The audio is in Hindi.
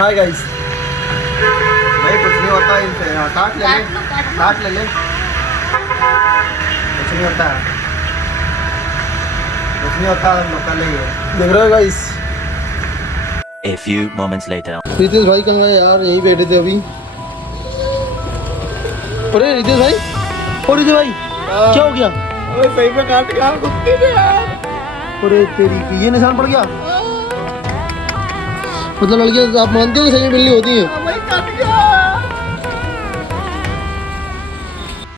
Hi guys. भाई कुछ नहीं होता इनसे। हाँ काट ले कुछ नहीं होता हम लोग कर लेंगे। देख रहे हो guys. A few moments later. Ritesh भाई कहाँ गए यार? यहीं बैठे थे अभी। अरे रितेश भाई, ओ रितेश भाई क्या हो गया? अरे सही में काट के कुत्ते ने यार। अरे तेरी की ये निशान पड़ गया। मतलब लड़कियां आप मानते हो कि सही में बिल्ली होती है? भाई काट गया